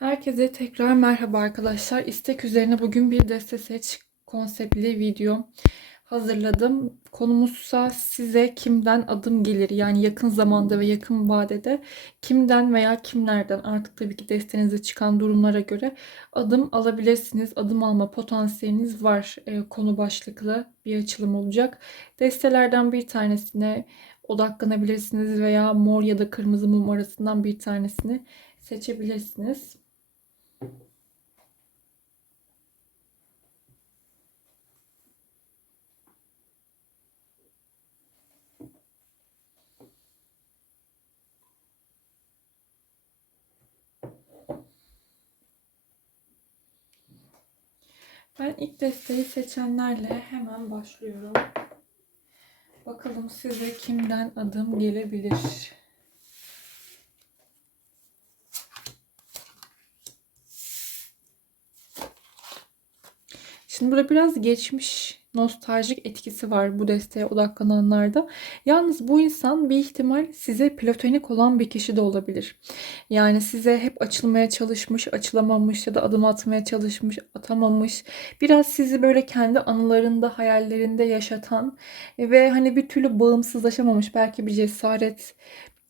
Herkese tekrar merhaba arkadaşlar. İstek üzerine bugün bir deste seç konseptli video hazırladım. Konumuzsa size kimden adım gelir? Yani yakın zamanda ve yakın vadede kimden veya kimlerden artık tabii ki destenize çıkan durumlara göre adım alabilirsiniz. Adım alma potansiyeliniz var. E, konu başlıklı bir açılım olacak. Destelerden bir tanesine odaklanabilirsiniz veya mor ya da kırmızı mum arasından bir tanesini seçebilirsiniz. Ben ilk desteği seçenlerle hemen başlıyorum. Bakalım size kimden adım gelebilir? Şimdi burada biraz geçmiş nostaljik etkisi var bu desteğe odaklananlarda. Yalnız bu insan bir ihtimal size platonik olan bir kişi de olabilir. Yani size hep açılmaya çalışmış, açılamamış ya da adım atmaya çalışmış, atamamış. Biraz sizi böyle kendi anılarında, hayallerinde yaşatan ve hani bir türlü bağımsızlaşamamış. Belki bir cesaret,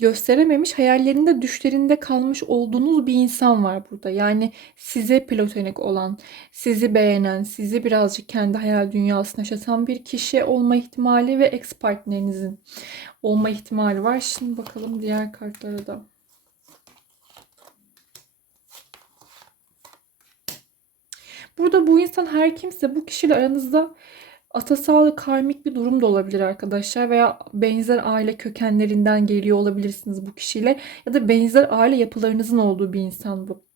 gösterememiş, hayallerinde, düşlerinde kalmış olduğunuz bir insan var burada. Yani size platonik olan, sizi beğenen, sizi birazcık kendi hayal dünyasına yaşatan bir kişi olma ihtimali ve ex partnerinizin olma ihtimali var. Şimdi bakalım diğer kartlara da. Burada bu insan her kimse bu kişiyle aranızda Atasal karmik bir durum da olabilir arkadaşlar veya benzer aile kökenlerinden geliyor olabilirsiniz bu kişiyle ya da benzer aile yapılarınızın olduğu bir insan bu.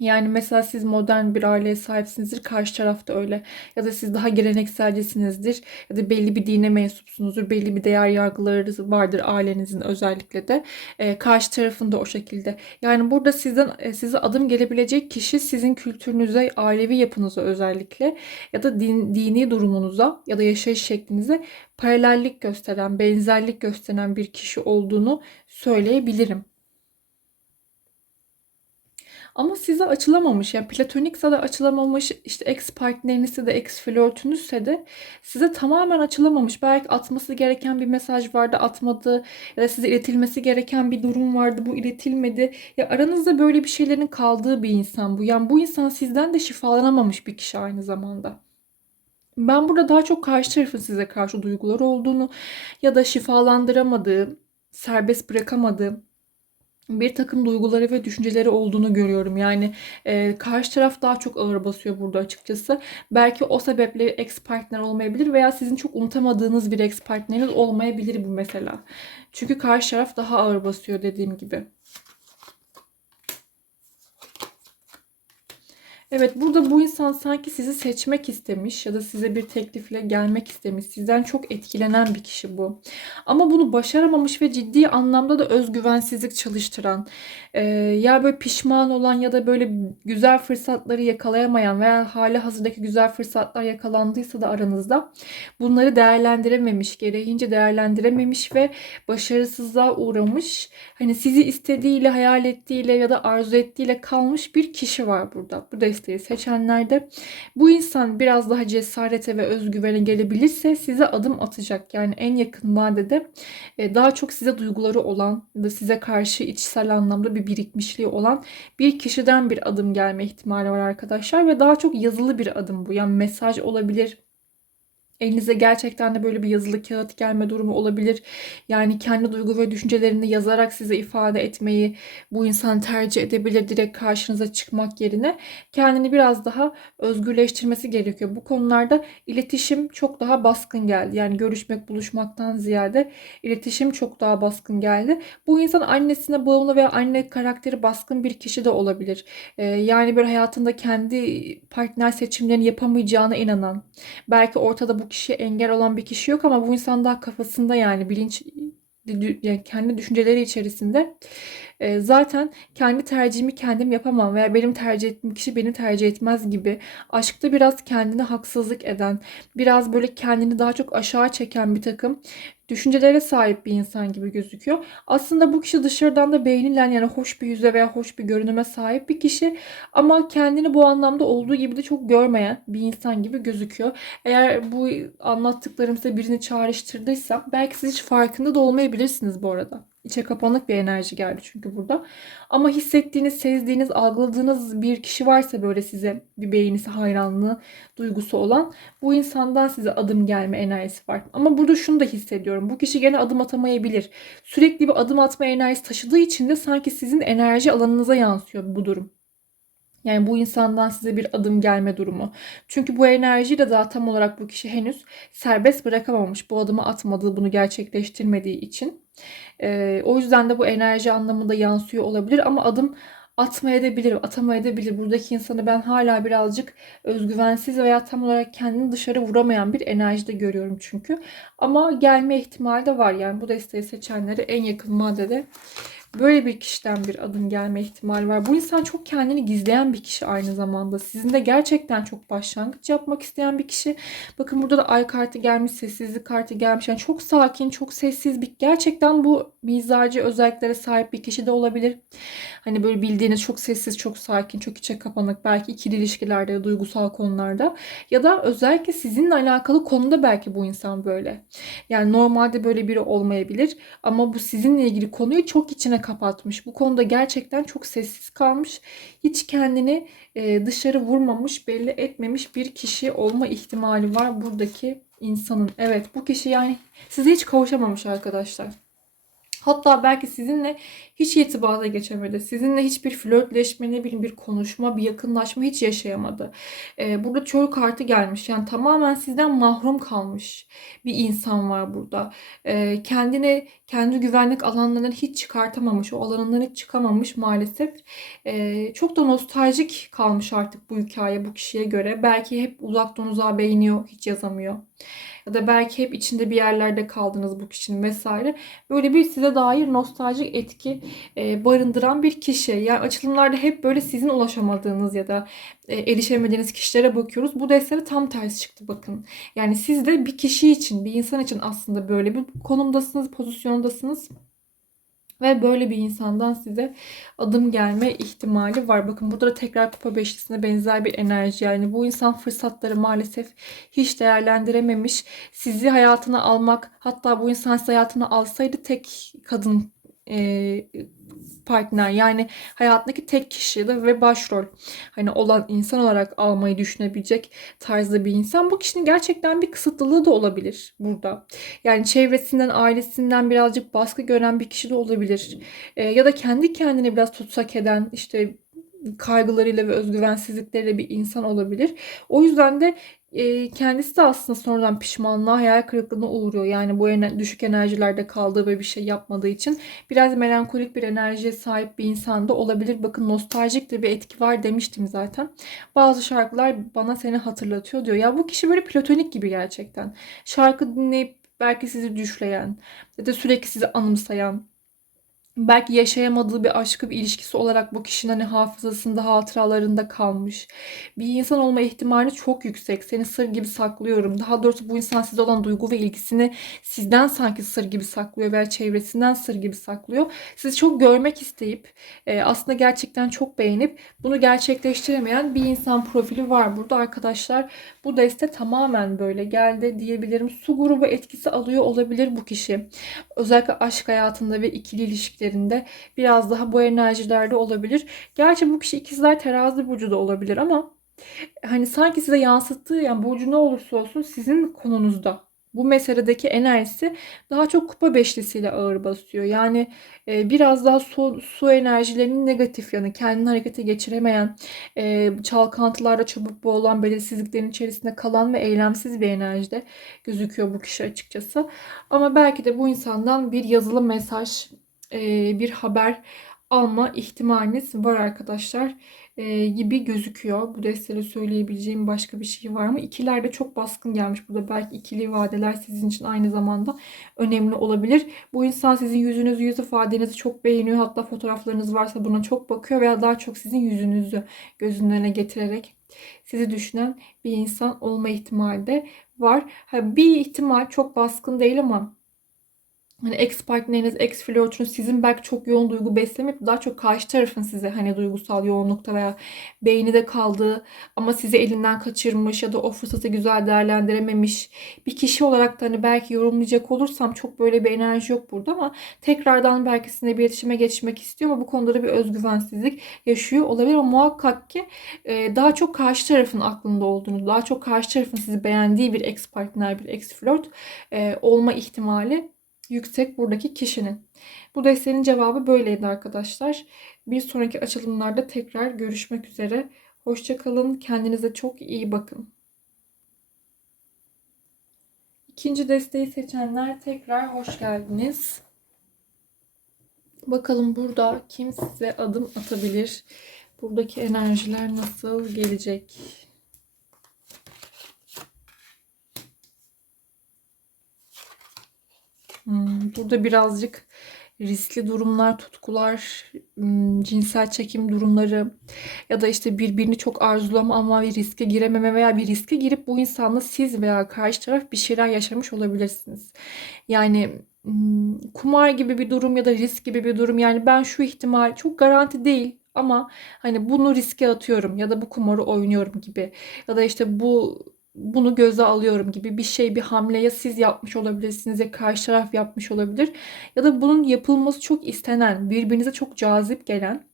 Yani mesela siz modern bir aileye sahipsinizdir, karşı tarafta öyle. Ya da siz daha gelenekselcisinizdir ya da belli bir dine mensupsunuzdur, belli bir değer yargıları vardır ailenizin özellikle de. E, karşı tarafında o şekilde. Yani burada sizden e, size adım gelebilecek kişi sizin kültürünüze, ailevi yapınıza özellikle ya da din, dini durumunuza ya da yaşayış şeklinize paralellik gösteren, benzerlik gösteren bir kişi olduğunu söyleyebilirim. Ama size açılamamış yani platonikse de açılamamış işte ex partnerinizse de ex flörtünüzse de size tamamen açılamamış. Belki atması gereken bir mesaj vardı atmadı ya da size iletilmesi gereken bir durum vardı bu iletilmedi. Ya aranızda böyle bir şeylerin kaldığı bir insan bu. Yani bu insan sizden de şifalanamamış bir kişi aynı zamanda. Ben burada daha çok karşı tarafın size karşı duyguları olduğunu ya da şifalandıramadığı, serbest bırakamadığı bir takım duyguları ve düşünceleri olduğunu görüyorum. Yani e, karşı taraf daha çok ağır basıyor burada açıkçası. Belki o sebeple ex partner olmayabilir veya sizin çok unutamadığınız bir ex partneriniz olmayabilir bu mesela. Çünkü karşı taraf daha ağır basıyor dediğim gibi. Evet burada bu insan sanki sizi seçmek istemiş ya da size bir teklifle gelmek istemiş. Sizden çok etkilenen bir kişi bu. Ama bunu başaramamış ve ciddi anlamda da özgüvensizlik çalıştıran, e, ya böyle pişman olan ya da böyle güzel fırsatları yakalayamayan veya hali hazırdaki güzel fırsatlar yakalandıysa da aranızda bunları değerlendirememiş, gereğince değerlendirememiş ve başarısızlığa uğramış. Hani sizi istediğiyle, hayal ettiğiyle ya da arzu ettiğiyle kalmış bir kişi var burada. Bu da desteği seçenlerde bu insan biraz daha cesarete ve özgüvene gelebilirse size adım atacak. Yani en yakın vadede e, daha çok size duyguları olan da size karşı içsel anlamda bir birikmişliği olan bir kişiden bir adım gelme ihtimali var arkadaşlar ve daha çok yazılı bir adım bu. Yani mesaj olabilir Elinize gerçekten de böyle bir yazılı kağıt gelme durumu olabilir. Yani kendi duygu ve düşüncelerini yazarak size ifade etmeyi bu insan tercih edebilir direkt karşınıza çıkmak yerine. Kendini biraz daha özgürleştirmesi gerekiyor. Bu konularda iletişim çok daha baskın geldi. Yani görüşmek, buluşmaktan ziyade iletişim çok daha baskın geldi. Bu insan annesine bağımlı veya anne karakteri baskın bir kişi de olabilir. Ee, yani bir hayatında kendi partner seçimlerini yapamayacağına inanan, belki ortada bu kişiye engel olan bir kişi yok ama bu insan daha kafasında yani bilinç yani kendi düşünceleri içerisinde E, zaten kendi tercihimi kendim yapamam veya benim tercih ettiğim kişi beni tercih etmez gibi aşkta biraz kendine haksızlık eden, biraz böyle kendini daha çok aşağı çeken bir takım düşüncelere sahip bir insan gibi gözüküyor. Aslında bu kişi dışarıdan da beğenilen yani hoş bir yüze veya hoş bir görünüme sahip bir kişi ama kendini bu anlamda olduğu gibi de çok görmeyen bir insan gibi gözüküyor. Eğer bu anlattıklarım size birini çağrıştırdıysam belki siz hiç farkında da olmayabilirsiniz bu arada. İçe kapanık bir enerji geldi çünkü burada. Ama hissettiğiniz, sezdiğiniz, algıladığınız bir kişi varsa böyle size bir beğenisi, hayranlığı, duygusu olan bu insandan size adım gelme enerjisi var. Ama burada şunu da hissediyorum. Bu kişi gene adım atamayabilir. Sürekli bir adım atma enerjisi taşıdığı için de sanki sizin enerji alanınıza yansıyor bu durum. Yani bu insandan size bir adım gelme durumu. Çünkü bu enerjiyi de daha tam olarak bu kişi henüz serbest bırakamamış. Bu adımı atmadığı, bunu gerçekleştirmediği için. Ee, o yüzden de bu enerji anlamında yansıyor olabilir ama adım atmayabilir, atamayabilir. Buradaki insanı ben hala birazcık özgüvensiz veya tam olarak kendini dışarı vuramayan bir enerjide görüyorum çünkü. Ama gelme ihtimali de var. Yani bu desteği seçenleri en yakın vadede Böyle bir kişiden bir adım gelme ihtimali var. Bu insan çok kendini gizleyen bir kişi aynı zamanda. Sizin de gerçekten çok başlangıç yapmak isteyen bir kişi. Bakın burada da ay kartı gelmiş, sessizlik kartı gelmiş. Yani çok sakin, çok sessiz bir gerçekten bu mizacı özelliklere sahip bir kişi de olabilir. Hani böyle bildiğiniz çok sessiz, çok sakin, çok içe kapanık belki ikili ilişkilerde, duygusal konularda ya da özellikle sizinle alakalı konuda belki bu insan böyle. Yani normalde böyle biri olmayabilir ama bu sizinle ilgili konuyu çok içine kapatmış. Bu konuda gerçekten çok sessiz kalmış. Hiç kendini e, dışarı vurmamış, belli etmemiş bir kişi olma ihtimali var buradaki insanın. Evet bu kişi yani size hiç kavuşamamış arkadaşlar. Hatta belki sizinle hiç irtibata geçemedi. Sizinle hiçbir flörtleşme, ne bileyim bir konuşma, bir yakınlaşma hiç yaşayamadı. Ee, burada çöl kartı gelmiş. Yani tamamen sizden mahrum kalmış bir insan var burada. Ee, kendine, kendi güvenlik alanlarından hiç çıkartamamış. O alanından hiç çıkamamış maalesef. Ee, çok da nostaljik kalmış artık bu hikaye bu kişiye göre. Belki hep uzaktan uzağa beğeniyor, hiç yazamıyor ya da belki hep içinde bir yerlerde kaldınız bu kişinin vesaire. Böyle bir size dair nostaljik etki e, barındıran bir kişi. Yani açılımlarda hep böyle sizin ulaşamadığınız ya da e, erişemediğiniz kişilere bakıyoruz. Bu destede tam tersi çıktı bakın. Yani siz de bir kişi için, bir insan için aslında böyle bir konumdasınız, pozisyondasınız. Ve böyle bir insandan size adım gelme ihtimali var. Bakın burada da tekrar kupa beşlisine benzer bir enerji. Yani bu insan fırsatları maalesef hiç değerlendirememiş. Sizi hayatına almak hatta bu insan sizi hayatına alsaydı tek kadın e, partner yani hayatındaki tek kişi ve başrol hani olan insan olarak almayı düşünebilecek tarzda bir insan. Bu kişinin gerçekten bir kısıtlılığı da olabilir burada. Yani çevresinden, ailesinden birazcık baskı gören bir kişi de olabilir. E, ya da kendi kendine biraz tutsak eden işte kaygılarıyla ve özgüvensizlikleriyle bir insan olabilir. O yüzden de kendisi de aslında sonradan pişmanlığa, hayal kırıklığına uğruyor. Yani bu ener düşük enerjilerde kaldığı ve bir şey yapmadığı için biraz melankolik bir enerjiye sahip bir insan da olabilir. Bakın nostaljik de bir etki var demiştim zaten. Bazı şarkılar bana seni hatırlatıyor diyor. Ya bu kişi böyle platonik gibi gerçekten. Şarkı dinleyip belki sizi düşleyen ya da sürekli sizi anımsayan belki yaşayamadığı bir aşkı bir ilişkisi olarak bu kişinin hani hafızasında, hatıralarında kalmış. Bir insan olma ihtimali çok yüksek. Seni sır gibi saklıyorum. Daha doğrusu bu insan size olan duygu ve ilgisini sizden sanki sır gibi saklıyor veya çevresinden sır gibi saklıyor. Sizi çok görmek isteyip e, aslında gerçekten çok beğenip bunu gerçekleştiremeyen bir insan profili var burada arkadaşlar. Bu deste tamamen böyle geldi diyebilirim. Su grubu etkisi alıyor olabilir bu kişi. Özellikle aşk hayatında ve ikili ilişkileri ilişkilerinde biraz daha bu enerjilerde olabilir. Gerçi bu kişi ikizler terazi burcu da olabilir ama hani sanki size yansıttığı yani burcu ne olursa olsun sizin konunuzda bu meseledeki enerjisi daha çok kupa beşlisiyle ağır basıyor. Yani e, biraz daha su, su enerjilerinin negatif yanı, kendini harekete geçiremeyen, e, çalkantılarda çabuk boğulan, belirsizliklerin içerisinde kalan ve eylemsiz bir enerjide gözüküyor bu kişi açıkçası. Ama belki de bu insandan bir yazılı mesaj, bir haber alma ihtimaliniz var arkadaşlar gibi gözüküyor. Bu destede söyleyebileceğim başka bir şey var mı? İkiler de çok baskın gelmiş burada. Belki ikili vadeler sizin için aynı zamanda önemli olabilir. Bu insan sizin yüzünüzü, yüz ifadenizi çok beğeniyor. Hatta fotoğraflarınız varsa buna çok bakıyor veya daha çok sizin yüzünüzü gözünün önüne getirerek sizi düşünen bir insan olma ihtimali de var. Ha, bir ihtimal çok baskın değil ama hani ex partneriniz, ex flörtünüz sizin belki çok yoğun duygu beslemeyip daha çok karşı tarafın size hani duygusal yoğunlukta veya beyni de kaldığı ama sizi elinden kaçırmış ya da o fırsatı güzel değerlendirememiş bir kişi olarak da hani belki yorumlayacak olursam çok böyle bir enerji yok burada ama tekrardan belki sizinle bir iletişime geçmek istiyor ama bu konuda da bir özgüvensizlik yaşıyor olabilir. Ama muhakkak ki e, daha çok karşı tarafın aklında olduğunu, daha çok karşı tarafın sizi beğendiği bir ex partner, bir ex flört e, olma ihtimali yüksek buradaki kişinin. Bu desteğin cevabı böyleydi arkadaşlar. Bir sonraki açılımlarda tekrar görüşmek üzere. Hoşçakalın. Kendinize çok iyi bakın. İkinci desteği seçenler tekrar hoş geldiniz. Bakalım burada kim size adım atabilir? Buradaki enerjiler nasıl gelecek? Burada birazcık riskli durumlar, tutkular, hmm, cinsel çekim durumları ya da işte birbirini çok arzulama ama bir riske girememe veya bir riske girip bu insanla siz veya karşı taraf bir şeyler yaşamış olabilirsiniz. Yani hmm, kumar gibi bir durum ya da risk gibi bir durum. Yani ben şu ihtimal çok garanti değil ama hani bunu riske atıyorum ya da bu kumarı oynuyorum gibi ya da işte bu bunu göze alıyorum gibi bir şey bir hamle ya siz yapmış olabilirsiniz ya karşı taraf yapmış olabilir ya da bunun yapılması çok istenen birbirinize çok cazip gelen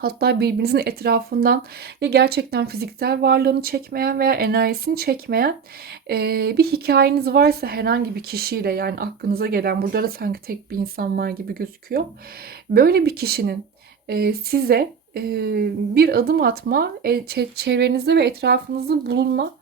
hatta birbirinizin etrafından ya gerçekten fiziksel varlığını çekmeyen veya enerjisini çekmeyen e, bir hikayeniz varsa herhangi bir kişiyle yani aklınıza gelen burada da sanki tek bir insan var gibi gözüküyor. Böyle bir kişinin e, size bir adım atma, e, çevrenizde ve etrafınızda bulunma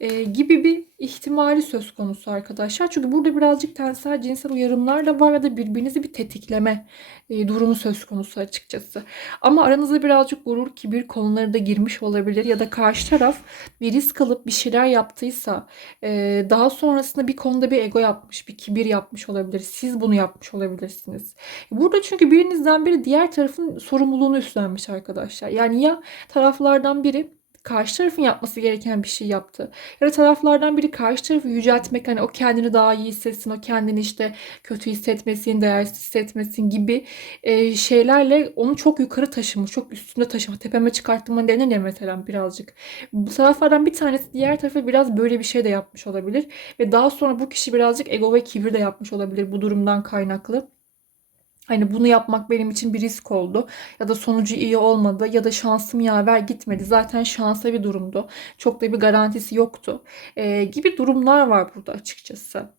e, gibi bir ihtimali söz konusu arkadaşlar. Çünkü burada birazcık tensel cinsel uyarımlar da var ya da birbirinizi bir tetikleme e, durumu söz konusu açıkçası. Ama aranızda birazcık gurur, kibir konuları da girmiş olabilir ya da karşı taraf bir risk alıp bir şeyler yaptıysa e, daha sonrasında bir konuda bir ego yapmış, bir kibir yapmış olabilir. Siz bunu yapmış olabilirsiniz. Burada çünkü birinizden biri diğer tarafın sorumluluğunu üstlenmiş arkadaşlar. Yani ya taraflardan biri karşı tarafın yapması gereken bir şey yaptı. Ya da taraflardan biri karşı tarafı yüceltmek hani o kendini daha iyi hissetsin, o kendini işte kötü hissetmesin, değersiz hissetmesin gibi e, şeylerle onu çok yukarı taşımış, çok üstünde taşıma, tepeme çıkarttığıma denir ya mesela birazcık. Bu taraflardan bir tanesi diğer tarafa biraz böyle bir şey de yapmış olabilir. Ve daha sonra bu kişi birazcık ego ve kibir de yapmış olabilir bu durumdan kaynaklı. Hani bunu yapmak benim için bir risk oldu ya da sonucu iyi olmadı ya da şansım yaver gitmedi. Zaten şansa bir durumdu. Çok da bir garantisi yoktu. Ee, gibi durumlar var burada açıkçası.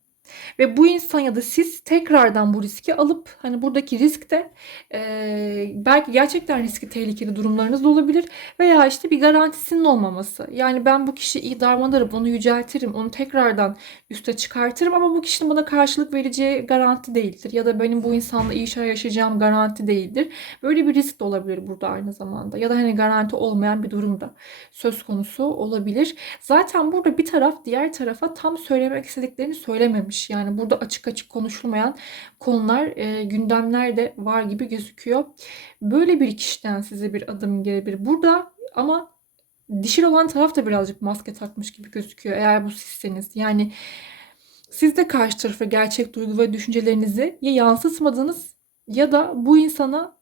Ve bu insan ya da siz tekrardan bu riski alıp hani buradaki risk de e, belki gerçekten riski tehlikeli durumlarınız da olabilir veya işte bir garantisinin olmaması. Yani ben bu kişiyi iyi darmalarım, onu yüceltirim, onu tekrardan üste çıkartırım ama bu kişinin bana karşılık vereceği garanti değildir. Ya da benim bu insanla iyi şeyler yaşayacağım garanti değildir. Böyle bir risk de olabilir burada aynı zamanda. Ya da hani garanti olmayan bir durumda söz konusu olabilir. Zaten burada bir taraf diğer tarafa tam söylemek istediklerini söylememiş yani burada açık açık konuşulmayan konular, e, gündemler de var gibi gözüküyor. Böyle bir kişiden size bir adım gelebilir. Burada ama dişil olan taraf da birazcık maske takmış gibi gözüküyor eğer bu sizseniz. Yani siz de karşı tarafa gerçek duygu ve düşüncelerinizi ya yansıtmadınız ya da bu insana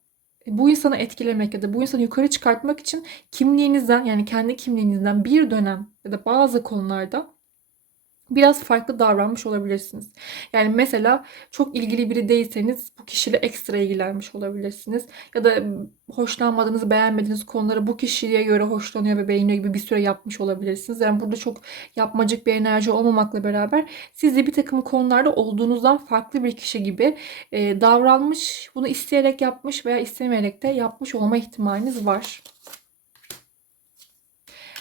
bu insanı etkilemek ya da bu insanı yukarı çıkartmak için kimliğinizden yani kendi kimliğinizden bir dönem ya da bazı konularda biraz farklı davranmış olabilirsiniz. Yani mesela çok ilgili biri değilseniz bu kişiyle ekstra ilgilenmiş olabilirsiniz. Ya da hoşlanmadığınız, beğenmediğiniz konuları bu kişiye göre hoşlanıyor ve beğeniyor gibi bir süre yapmış olabilirsiniz. Yani burada çok yapmacık bir enerji olmamakla beraber siz de bir takım konularda olduğunuzdan farklı bir kişi gibi e, davranmış, bunu isteyerek yapmış veya istemeyerek de yapmış olma ihtimaliniz var.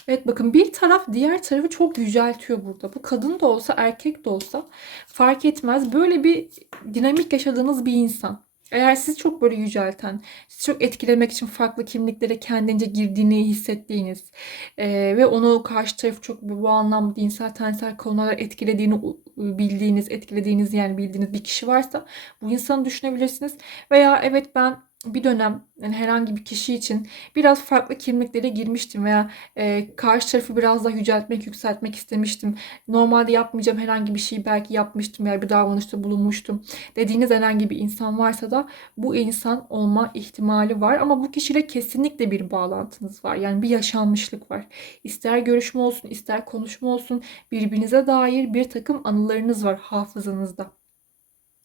Evet bakın bir taraf diğer tarafı çok yüceltiyor burada. Bu kadın da olsa erkek de olsa fark etmez. Böyle bir dinamik yaşadığınız bir insan. Eğer sizi çok böyle yücelten, sizi çok etkilemek için farklı kimliklere kendince girdiğini hissettiğiniz e, ve onu karşı tarafı çok bu, anlamda dinsel, tensel konular etkilediğini bildiğiniz, etkilediğiniz yani bildiğiniz bir kişi varsa bu insanı düşünebilirsiniz. Veya evet ben bir dönem yani herhangi bir kişi için biraz farklı kimliklere girmiştim veya e, karşı tarafı biraz daha yüceltmek, yükseltmek istemiştim. Normalde yapmayacağım herhangi bir şeyi belki yapmıştım veya bir davranışta bulunmuştum dediğiniz herhangi bir insan varsa da bu insan olma ihtimali var. Ama bu kişiyle kesinlikle bir bağlantınız var. Yani bir yaşanmışlık var. İster görüşme olsun, ister konuşma olsun birbirinize dair bir takım anılarınız var hafızanızda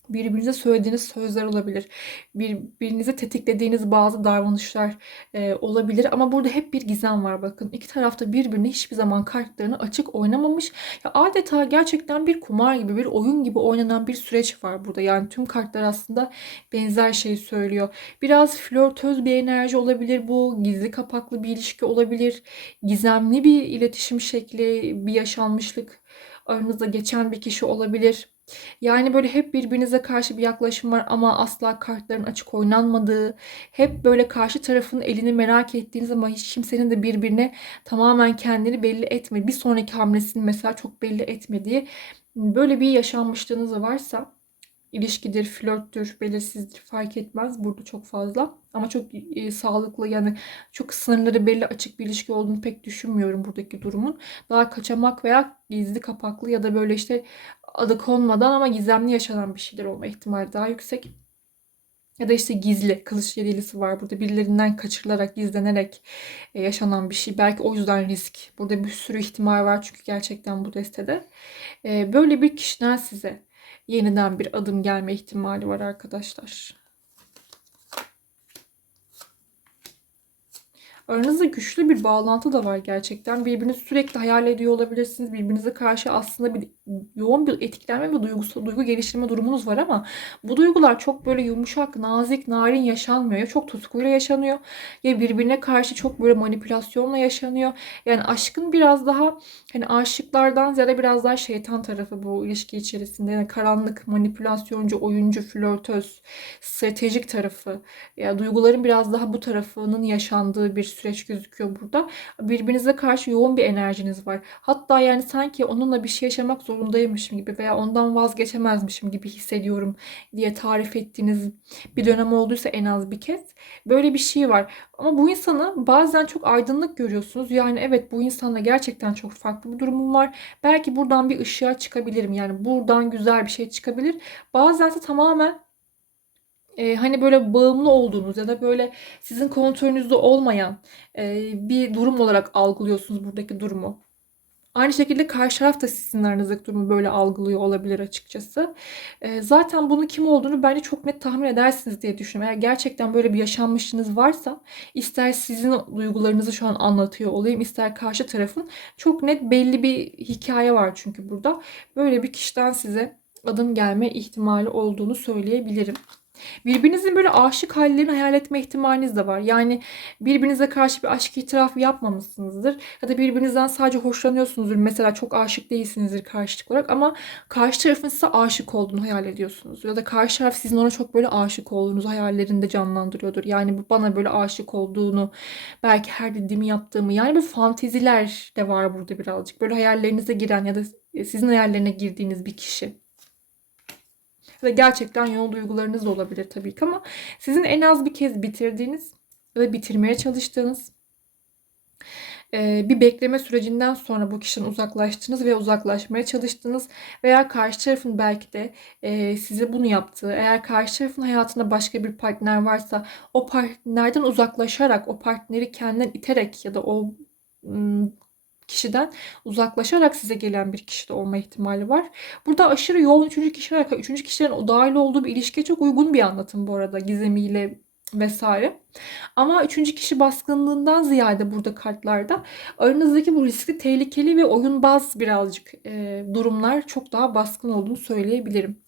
birbirinize söylediğiniz sözler olabilir. Birbirinize tetiklediğiniz bazı davranışlar e, olabilir. Ama burada hep bir gizem var bakın. İki tarafta birbirine hiçbir zaman kartlarını açık oynamamış. Ya adeta gerçekten bir kumar gibi, bir oyun gibi oynanan bir süreç var burada. Yani tüm kartlar aslında benzer şeyi söylüyor. Biraz flörtöz bir enerji olabilir bu. Gizli kapaklı bir ilişki olabilir. Gizemli bir iletişim şekli, bir yaşanmışlık aranızda geçen bir kişi olabilir yani böyle hep birbirinize karşı bir yaklaşım var ama asla kartların açık oynanmadığı, hep böyle karşı tarafın elini merak ettiğiniz ama hiç kimsenin de birbirine tamamen kendini belli etmedi. Bir sonraki hamlesini mesela çok belli etmediği böyle bir yaşanmışlığınız varsa ilişkidir, flörttür, belirsizdir fark etmez. Burada çok fazla ama çok e, sağlıklı yani çok sınırları belli açık bir ilişki olduğunu pek düşünmüyorum buradaki durumun. Daha kaçamak veya gizli kapaklı ya da böyle işte adı konmadan ama gizemli yaşanan bir şeyler olma ihtimali daha yüksek. Ya da işte gizli, kılıç yedilisi var burada. Birilerinden kaçırılarak, gizlenerek e, yaşanan bir şey. Belki o yüzden risk. Burada bir sürü ihtimal var çünkü gerçekten bu destede. E, böyle bir kişiden size yeniden bir adım gelme ihtimali var arkadaşlar. Aranızda güçlü bir bağlantı da var gerçekten. Birbirinizi sürekli hayal ediyor olabilirsiniz. Birbirinize karşı aslında bir yoğun bir etkilenme ve duygusal duygu geliştirme durumunuz var ama bu duygular çok böyle yumuşak, nazik, narin yaşanmıyor. Ya çok tutkuyla yaşanıyor ya birbirine karşı çok böyle manipülasyonla yaşanıyor. Yani aşkın biraz daha hani aşıklardan ziyade biraz daha şeytan tarafı bu ilişki içerisinde. Yani karanlık, manipülasyoncu, oyuncu, flörtöz, stratejik tarafı. Ya duyguların biraz daha bu tarafının yaşandığı bir süreç gözüküyor burada. Birbirinize karşı yoğun bir enerjiniz var. Hatta yani sanki onunla bir şey yaşamak zorundaymışım gibi veya ondan vazgeçemezmişim gibi hissediyorum diye tarif ettiğiniz bir dönem olduysa en az bir kez. Böyle bir şey var. Ama bu insanı bazen çok aydınlık görüyorsunuz. Yani evet bu insanla gerçekten çok farklı bir durumum var. Belki buradan bir ışığa çıkabilirim. Yani buradan güzel bir şey çıkabilir. Bazense tamamen e, hani böyle bağımlı olduğunuz ya da böyle sizin kontrolünüzde olmayan e, bir durum olarak algılıyorsunuz buradaki durumu. Aynı şekilde karşı taraf da sizin aranızdaki durumu böyle algılıyor olabilir açıkçası. E, zaten bunun kim olduğunu bence çok net tahmin edersiniz diye düşünüyorum. Eğer gerçekten böyle bir yaşanmışlığınız varsa ister sizin duygularınızı şu an anlatıyor olayım ister karşı tarafın çok net belli bir hikaye var çünkü burada. Böyle bir kişiden size adım gelme ihtimali olduğunu söyleyebilirim. Birbirinizin böyle aşık hallerini hayal etme ihtimaliniz de var. Yani birbirinize karşı bir aşk itirafı yapmamışsınızdır. Ya da birbirinizden sadece hoşlanıyorsunuzdur. Mesela çok aşık değilsinizdir karşılık olarak ama karşı tarafın size aşık olduğunu hayal ediyorsunuz. Ya da karşı taraf sizin ona çok böyle aşık olduğunuz hayallerinde canlandırıyordur. Yani bu bana böyle aşık olduğunu, belki her dediğimi yaptığımı. Yani bir fanteziler de var burada birazcık. Böyle hayallerinize giren ya da sizin hayallerine girdiğiniz bir kişi. Ve gerçekten yoğun duygularınız da olabilir tabii ki ama sizin en az bir kez bitirdiğiniz ve bitirmeye çalıştığınız bir bekleme sürecinden sonra bu kişiden uzaklaştınız ve uzaklaşmaya çalıştınız veya karşı tarafın belki de size bunu yaptığı, eğer karşı tarafın hayatında başka bir partner varsa o partnerden uzaklaşarak, o partneri kendinden iterek ya da o kişiden uzaklaşarak size gelen bir kişi de olma ihtimali var. Burada aşırı yoğun üçüncü kişi var. Üçüncü kişilerin o dahil olduğu bir ilişkiye çok uygun bir anlatım bu arada gizemiyle vesaire. Ama üçüncü kişi baskınlığından ziyade burada kartlarda aranızdaki bu riskli, tehlikeli ve oyunbaz birazcık e, durumlar çok daha baskın olduğunu söyleyebilirim.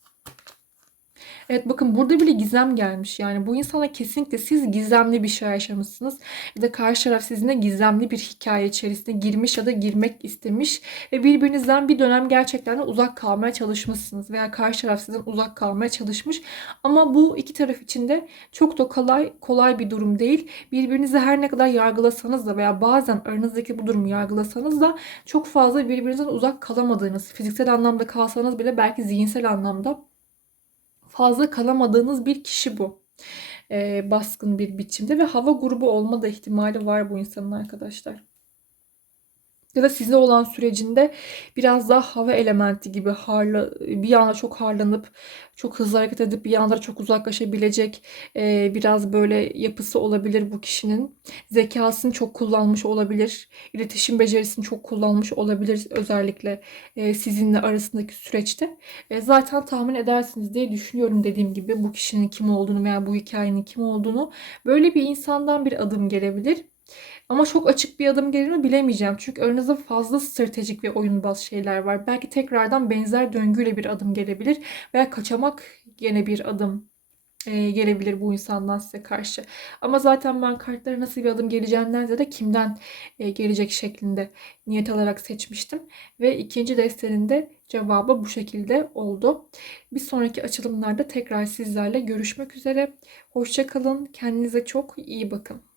Evet bakın burada bile gizem gelmiş. Yani bu insana kesinlikle siz gizemli bir şey yaşamışsınız. Ya da karşı taraf sizinle gizemli bir hikaye içerisine girmiş ya da girmek istemiş. Ve birbirinizden bir dönem gerçekten de uzak kalmaya çalışmışsınız. Veya karşı taraf sizden uzak kalmaya çalışmış. Ama bu iki taraf için de çok da kolay kolay bir durum değil. Birbirinizi her ne kadar yargılasanız da veya bazen aranızdaki bu durumu yargılasanız da çok fazla birbirinizden uzak kalamadığınız, fiziksel anlamda kalsanız bile belki zihinsel anlamda fazla kalamadığınız bir kişi bu. Ee, baskın bir biçimde ve hava grubu olma da ihtimali var bu insanın arkadaşlar. Ya da size olan sürecinde biraz daha hava elementi gibi harla, bir anda çok harlanıp çok hızlı hareket edip bir anda çok uzaklaşabilecek e, biraz böyle yapısı olabilir bu kişinin. Zekasını çok kullanmış olabilir. İletişim becerisini çok kullanmış olabilir özellikle e, sizinle arasındaki süreçte. E, zaten tahmin edersiniz diye düşünüyorum dediğim gibi bu kişinin kim olduğunu veya bu hikayenin kim olduğunu. Böyle bir insandan bir adım gelebilir. Ama çok açık bir adım gelir mi bilemeyeceğim. Çünkü aranızda fazla stratejik ve oyunbaz şeyler var. Belki tekrardan benzer döngüyle bir adım gelebilir. Veya kaçamak gene bir adım e, gelebilir bu insandan size karşı. Ama zaten ben kartlara nasıl bir adım geleceğinden ziyade kimden e, gelecek şeklinde niyet alarak seçmiştim. Ve ikinci destenin de cevabı bu şekilde oldu. Bir sonraki açılımlarda tekrar sizlerle görüşmek üzere. Hoşçakalın. Kendinize çok iyi bakın.